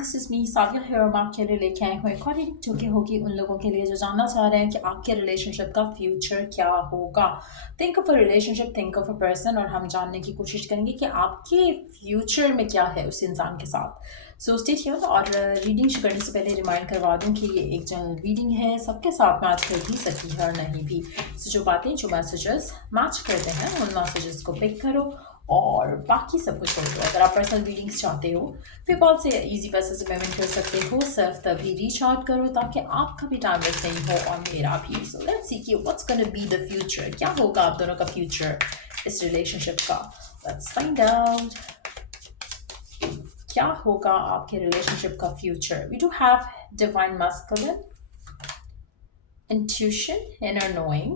This is me Sadia है और मैं आपके लिए लेके आई हूँ एक और रीडिंग जो कि होगी उन लोगों के लिए जो जानना चाह रहे हैं कि आपके रिलेशनशिप का फ्यूचर क्या होगा। Think of a relationship, think of a person, और हम जानने की कोशिश करेंगे कि आपके फ्यूचर में क्या है उस इंसान के साथ। So stay tuned. और रीडिंग शुरू करने से पहले रिमाइंड करवा दूँ कि ये एक जनरल रीडिंग है, सबके साथ मैच कर भी सकती है और नहीं भी। सो जो बातें, जो मैसेजेस मैच करते हैं उन मैसेजेस को पिक करो और बाकी सब कुछ छोड़ दो। अगर आप पर्सनल रीडिंग्स चाहते हो, पेपॉल से इजी पैसे से पेमेंट कर सकते हो। सिर्फ तभी रीच आउट करो ताकि आपका भी टाइम वेस्ट नहीं हो और मेरा भी। सो लेट्स सी कि what's gonna be the future, क्या होगा आप दोनों का फ्यूचर इस रिलेशनशिप का। लेट्स फाइंड आउट क्या होगा आपके रिलेशनशिप का future. We do have divine masculine, intuition, inner knowing,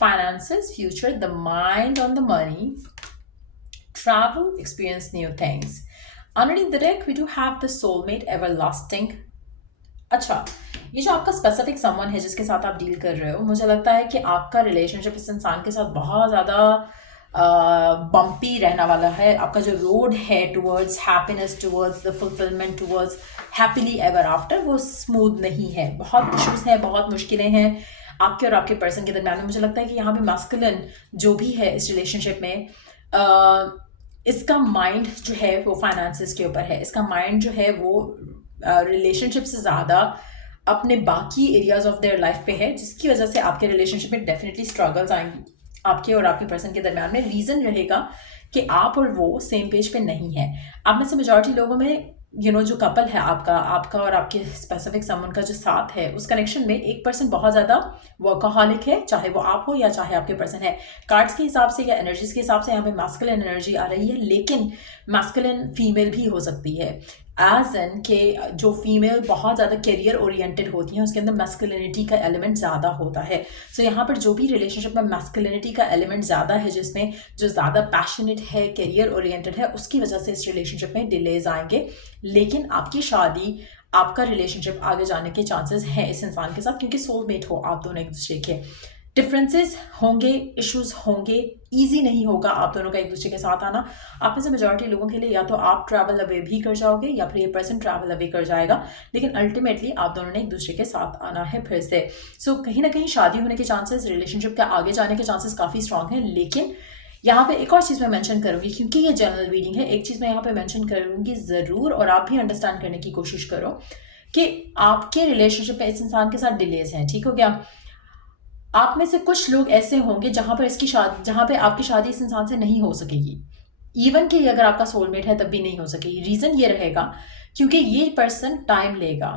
finances, future, the mind on the money, travel, experience new things. Underneath the deck, we do have the soulmate, everlasting. अच्छा, ये जो आपका specific someone है जिसके साथ आप deal कर रहे हो, मुझे लगता है कि आपका रिलेशनशिप इस इंसान के साथ बहुत ज़्यादा बम्पी रहने वाला है। आपका जो रोड है towards happiness, towards the fulfilment, towards happily ever after, वो स्मूथ नहीं है। बहुत इश्यूज हैं, बहुत मुश्किलें हैं आपके और आपके पर्सन के दरम्यान में। मुझे लगता है कि यहाँ पे मैस्कुलिन जो भी है इस रिलेशनशिप में, इसका माइंड जो है वो फाइनेंसेस के ऊपर है। इसका माइंड जो है वो रिलेशनशिप से ज़्यादा अपने बाकी एरियाज ऑफ देयर लाइफ पे है, जिसकी वजह से आपके रिलेशनशिप में डेफिनेटली स्ट्रगल्स आएंगी आपके और आपके पर्सन के दरम्यान में। रीज़न रहेगा कि आप और वो सेम पेज पे नहीं है। आप में से मेजॉरिटी लोगों में जो कपल है आपका और आपके स्पेसिफिक समवन का जो साथ है, उस कनेक्शन में एक पर्सन बहुत ज़्यादा वर्कaholic है, चाहे वो आप हो या चाहे आपके पर्सन है। कार्ड्स के हिसाब से या एनर्जीज के हिसाब से यहाँ पे मैस्कुलिन एनर्जी आ रही है, लेकिन मैस्कुलिन फीमेल भी हो सकती है। एज एन के जो फीमेल बहुत ज़्यादा करियर ओरिएंटेड होती हैं, उसके अंदर मैस्कुलिनिटी का एलिमेंट ज़्यादा होता है। सो यहाँ पर जो भी रिलेशनशिप में मैस्कुलिनिटी का एलिमेंट ज़्यादा है, जिसमें जो ज़्यादा पैशनेट है, करियर ओरिएंटेड है, उसकी वजह से इस रिलेशनशिप में डिलेज आएंगे। लेकिन आपकी शादी, आपका रिलेशनशिप आगे जाने के चांसेस हैं इस इंसान के साथ, क्योंकि सोलमेट हो आप दोनों एक दूसरे के। डिफरेंसेस होंगे, इश्यूज होंगे, ईजी नहीं होगा आप दोनों का एक दूसरे के साथ आना। आप में से मेजॉरिटी लोगों के लिए या तो आप ट्रैवल अवे भी कर जाओगे या फिर ये पर्सन ट्रैवल अवे कर जाएगा, लेकिन अल्टीमेटली आप दोनों ने एक दूसरे के साथ आना है फिर से। सो कहीं ना कहीं शादी होने के चांसेस, रिलेशनशिप के आगे जाने के चांसेस काफ़ी स्ट्रांग हैं। लेकिन यहाँ पे एक और चीज़ मैं मेंशन करूँगी, क्योंकि ये जनरल रीडिंग है, एक चीज़ मैं यहाँ पे मेंशन करूँगी ज़रूर, और आप भी अंडरस्टैंड करने की कोशिश करो कि आपके रिलेशनशिप में इस इंसान के साथ डिलेज हैं। ठीक हो गया? आप में से कुछ लोग ऐसे होंगे जहां पर जहां पे आपकी शादी इस इंसान से नहीं हो सकेगी। इवन कि अगर आपका सोलमेट है तब भी नहीं हो सकेगी। रीज़न ये रहेगा क्योंकि ये पर्सन टाइम लेगा।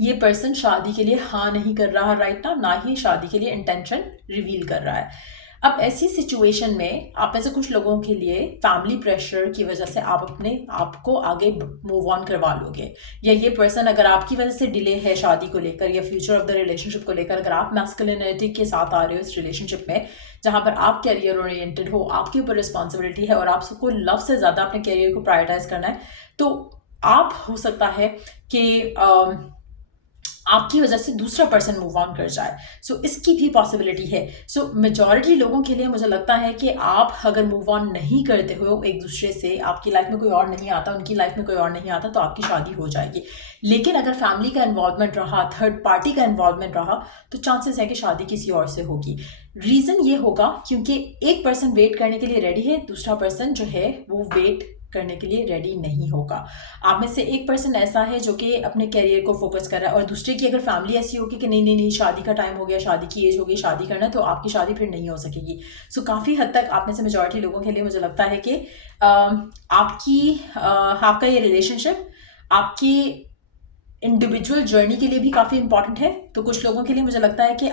ये पर्सन शादी के लिए हाँ नहीं कर रहा राइट ना ही शादी के लिए इंटेंशन रिवील कर रहा है। अब ऐसी सिचुएशन में आप में से कुछ लोगों के लिए फैमिली प्रेशर की वजह से आप अपने आप को आगे मूव ऑन करवा लोगे, या ये पर्सन अगर आपकी वजह से डिले है शादी को लेकर या फ्यूचर ऑफ द रिलेशनशिप को लेकर, अगर आप मैस्कुलिनिटी के साथ आ रहे हो इस रिलेशनशिप में जहां पर आप कैरियर ओरिएंटेड हो, आपके ऊपर रिस्पॉन्सिबिलिटी है और आप सबको लव से ज़्यादा अपने कैरियर को प्रायोरिटाइज करना है, तो आप हो सकता है कि आपकी वजह से दूसरा पर्सन मूव ऑन कर जाए। सो इसकी भी पॉसिबिलिटी है। सो मेजॉरिटी लोगों के लिए मुझे लगता है कि आप अगर मूव ऑन नहीं करते हो एक दूसरे से, आपकी लाइफ में कोई और नहीं आता, उनकी लाइफ में कोई और नहीं आता, तो आपकी शादी हो जाएगी। लेकिन अगर फैमिली का इन्वॉल्वमेंट रहा, थर्ड पार्टी का इन्वॉल्वमेंट रहा, तो चांसेस है कि शादी किसी और से होगी। रीज़न ये होगा क्योंकि एक पर्सन वेट करने के लिए रेडी है, दूसरा पर्सन जो है वो वेट करने के लिए रेडी नहीं होगा। आप में से एक पर्सन ऐसा है जो कि अपने कैरियर को फोकस कर रहा है, और दूसरे की अगर फैमिली ऐसी होगी कि नहीं नहीं नहीं शादी का टाइम हो गया, शादी की एज हो गई, शादी करना, तो आपकी शादी फिर नहीं हो सकेगी। सो काफ़ी हद तक आप में से मेजॉरिटी लोगों के लिए मुझे लगता है कि आपका ये रिलेशनशिप आपकी इंडिविजुअल जर्नी के लिए भी काफ़ी इंपॉर्टेंट है। तो कुछ लोगों के लिए मुझे लगता है कि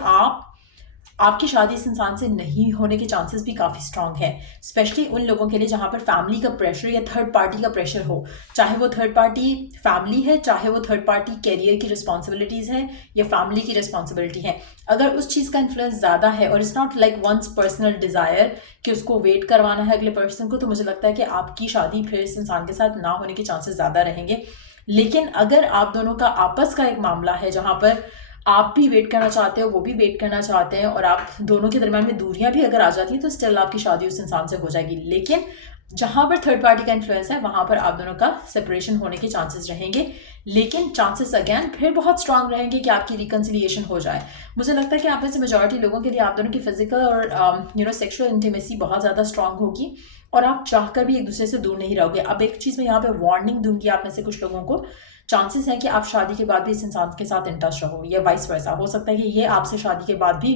आपकी शादी इस इंसान से नहीं होने के चांसेस भी काफ़ी स्ट्रांग हैं, स्पेशली उन लोगों के लिए जहाँ पर फैमिली का प्रेशर या थर्ड पार्टी का प्रेशर हो। चाहे वो थर्ड पार्टी फैमिली है, चाहे वो थर्ड पार्टी कैरियर की रिस्पॉन्सिबिलिटीज़ हैं या फैमिली की रिस्पॉन्सिबिलिटी है, अगर उस चीज़ का इन्फ्लुएंस ज़्यादा है और it's not like one's personal desire कि उसको वेट करवाना है अगले पर्सन को, तो मुझे लगता है कि आपकी शादी फिर इस इंसान के साथ ना होने के चांसेस ज़्यादा रहेंगे। लेकिन अगर आप दोनों का आपस का एक मामला है जहाँ पर आप भी वेट करना चाहते हो, वो भी वेट करना चाहते हैं, और आप दोनों के दरम्यान में दूरियां भी अगर आ जाती हैं, तो स्टिल आपकी शादी उस इंसान से हो जाएगी। लेकिन जहां पर थर्ड पार्टी का इन्फ्लुएंस है वहां पर आप दोनों का सेपरेशन होने के चांसेस रहेंगे, लेकिन चांसेस अगेन फिर बहुत स्ट्रांग रहेंगे कि आपकी रिकन्सिलिएशन हो जाए। मुझे लगता है कि आप में से मेजॉरिटी लोगों के लिए आप दोनों की फिजिकल और सेक्सुअल इंटीमेसी बहुत ज़्यादा स्ट्रांग होगी और आप चाहकर भी एक दूसरे से दूर नहीं रहोगे। अब एक चीज़ मैं यहाँ पे वार्निंग दूंगी आप में से कुछ लोगों को, चांसेस है कि आप शादी के बाद भी इस इंसान के साथ इन टच रहो या वाइस वर्सा। हो सकता है कि ये आपसे शादी के बाद भी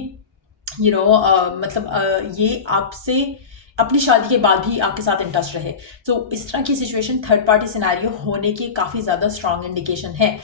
ये आपसे अपनी शादी के बाद भी आपके साथ इन टच रहे। तो इस तरह की सिचुएशन थर्ड पार्टी सिनेरियो होने की काफ़ी ज़्यादा स्ट्रांग इंडिकेशन है।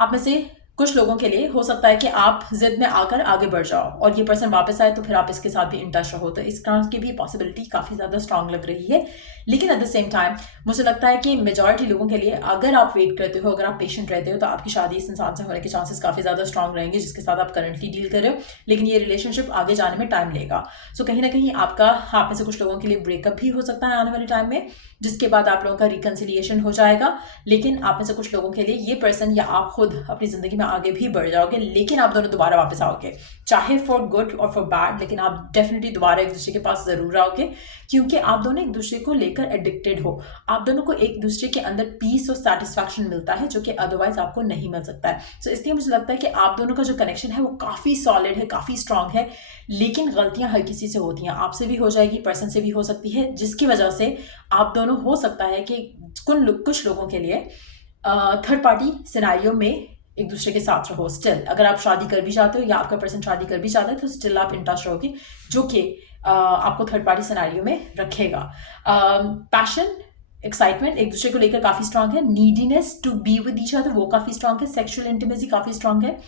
आप में से कुछ लोगों के लिए हो सकता है कि आप जिद में आकर आगे बढ़ जाओ और ये पर्सन वापस आए तो फिर आप इसके साथ भी इन टच रहो, तो इस तरह की भी पॉसिबिलिटी काफ़ी ज़्यादा स्ट्रांग लग रही है। लेकिन एट द सेम टाइम मुझे लगता है कि मेजॉरिटी लोगों के लिए अगर आप वेट करते हो, अगर आप पेशेंट रहते हो, तो आपकी शादी इस इंसान से होने के चांसेस काफ़ी ज़्यादा स्ट्रांग रहेंगे जिसके साथ आप करंटली डील कर रहे हो, लेकिन ये रिलेशनशिप आगे जाने में टाइम लेगा। सो कहीं ना कहीं आपका आप में से कुछ लोगों के लिए ब्रेकअप भी हो सकता है आने वाले टाइम में, जिसके बाद आप लोगों का रिकन्सिलिएशन हो जाएगा। लेकिन आप में से कुछ लोगों के लिए ये पर्सन या आप खुद अपनी ज़िंदगी में आगे भी बढ़ जाओगे, लेकिन आप दोनों दोबारा वापस आओगे, चाहे फॉर गुड और फॉर बैड, लेकिन आप डेफिनेटली दोबारा एक दूसरे के पास ज़रूर आओगे, क्योंकि आप दोनों एक दूसरे को लेकर एडिक्टेड हो। आप दोनों को एक दूसरे के अंदर पीस और सेटिस्फैक्शन मिलता है जो कि अदरवाइज आपको नहीं मिल सकता है। सो इसलिए मुझे लगता है कि आप दोनों का जो कनेक्शन है वो काफ़ी सॉलिड है, काफ़ी स्ट्रांग है, लेकिन गलतियां हर किसी से होती हैं। आपसे भी हो जाएगी, पर्सन से भी हो सकती है, जिसकी वजह से आप दोनों हो सकता है कि कुछ लोगों के लिए थर्ड पार्टी सिनेरियो में एक दूसरे के साथ रहो। स्टिल अगर आप शादी कर भी चाहते हो या आपका पर्सन शादी कर भी चाहता है तो स्टिल आप इन टच रहोगे, जो कि आपको थर्ड पार्टी सिनेरियो में रखेगा। पैशन, एक्साइटमेंट एक दूसरे को लेकर काफ़ी स्ट्रांग है। Neediness to be with each other वो काफ़ी स्ट्रांग है। सेक्सुअल इंटीमेसी काफ़ी स्ट्रांग है,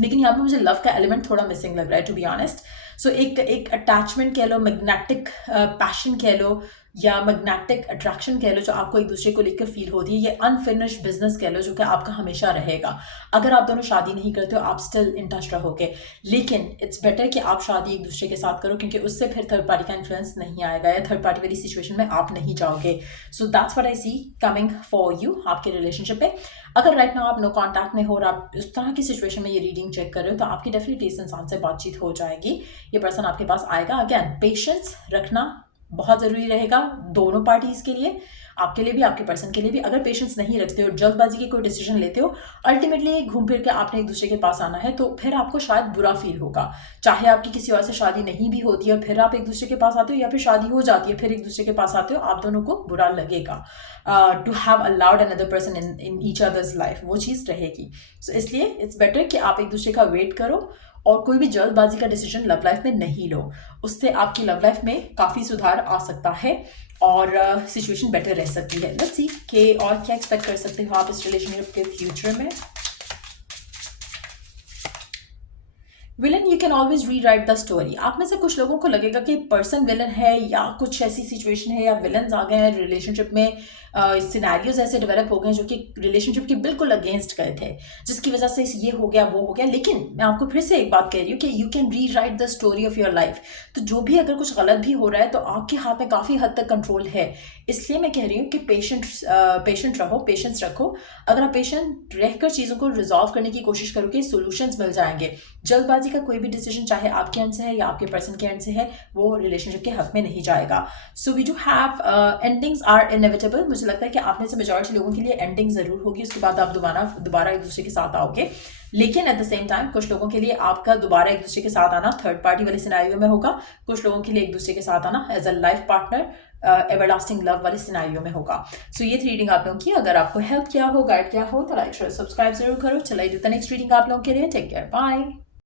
लेकिन यहाँ पे मुझे लव का एलिमेंट थोड़ा मिसिंग लग रहा है टू बी ऑनेस्ट। सो एक अटैचमेंट कह लो, मैग्नेटिक पैशन कह लो या मैग्नेटिक अट्रैक्शन कह लो जो आपको एक दूसरे को लेकर फील होती है, ये अनफिनिश्ड बिजनेस कह लो जो कि आपका हमेशा रहेगा। अगर आप दोनों शादी नहीं करते हो आप स्टिल इन टच रहोगे, लेकिन इट्स बेटर कि आप शादी एक दूसरे के साथ करो, क्योंकि उससे फिर थर्ड पार्टी का इन्फ्लुएंस नहीं आएगा या थर्ड पार्टी वाली सिचुएशन में आप नहीं जाओगे। So that's what I see coming for you आपके रिलेशनशिप में। अगर राइट नाउ आप नो कॉन्टैक्ट में हो और आप इस तरह की सिचुएशन में ये रीडिंग चेक कर रहे हो तो आपकी डेफिनेटली इस इंसान से बातचीत हो जाएगी, ये पर्सन आपके पास आएगा। अगेन पेशेंस रखना बहुत ज़रूरी रहेगा दोनों पार्टीज के लिए, आपके लिए भी आपके पर्सन के लिए भी। अगर पेशेंस नहीं रखते हो, जल्दबाजी की कोई डिसीजन लेते हो, अल्टीमेटली घूम फिर के आपने एक दूसरे के पास आना है, तो फिर आपको शायद बुरा फील होगा। चाहे आपकी किसी और से शादी नहीं भी होती है फिर आप एक दूसरे के पास आते हो, या फिर शादी हो जाती है फिर एक दूसरे के पास आते हो, आप दोनों को बुरा लगेगा। To have allowed another person in each other's life, वो चीज़ रहेगी। सो इसलिए इट्स बेटर कि आप एक दूसरे का वेट करो और कोई भी जल्दबाजी का डिसीजन लव लाइफ में नहीं लो, उससे आपकी लव लाइफ में काफ़ी सुधार आ सकता है और सिचुएशन बेटर रह सकती है। लेट्स सी कि और क्या एक्सपेक्ट कर सकते हो आप इस रिलेशनशिप के फ्यूचर में। Villain, you can always rewrite the story. आप में से कुछ लोगों को लगेगा कि पर्सन विलन है या कुछ ऐसी सिचुएशन है या विलन्स आ गए हैं रिलेशनशिप में, सिनेरियोज ऐसे डेवलप हो गए जो कि रिलेशनशिप के बिल्कुल अगेंस्ट गए थे, जिसकी वजह से ये हो गया वो हो गया। लेकिन मैं आपको फिर से एक बात कह रही हूँ कि you can rewrite the story of your life. तो जो भी अगर कुछ गलत भी हो रहा है तो आपके हाथ में काफ़ी हद तक कंट्रोल है। इसलिए मैं कह रही हूँ कि पेशेंट रहो, पेशेंस रखो। अगर आप पेशेंट रहकर चीज़ों को रिजॉल्व करने की कोशिश करोगे, सोल्यूशंस मिल जाएंगे। जल्दबाजी का कोई भी डिसीजन चाहे आपके एंड से है या आपके पर्सन के एंड से है, वो रिलेशनशिप के हक में नहीं जाएगा। So we do have endings are inevitable. मुझे लगता है कि आप में से मेजॉरिटी लोगों के लिए एंडिंग जरूर होगी, उसके बाद आप दोबारा एक दूसरे के साथ आओगे। लेकिन एट द सेम टाइम कुछ लोगों के लिए आपका दोबारा एक दूसरे के साथ आना थर्ड पार्टी वाले सिनेरियो में होगा, कुछ लोगों के लिए एक दूसरे के साथ आना as a life partner everlasting love वाले सिनेरियो में होगा। सो ये थी रीडिंग आप लोगों की। अगर आपको हेल्प किया हो, गाइड किया हो, तो लाइक शेयर सब्सक्राइब जरूर करो। चलिए नेक्स्ट रीडिंग आप लोगों के लिए। Take care, bye.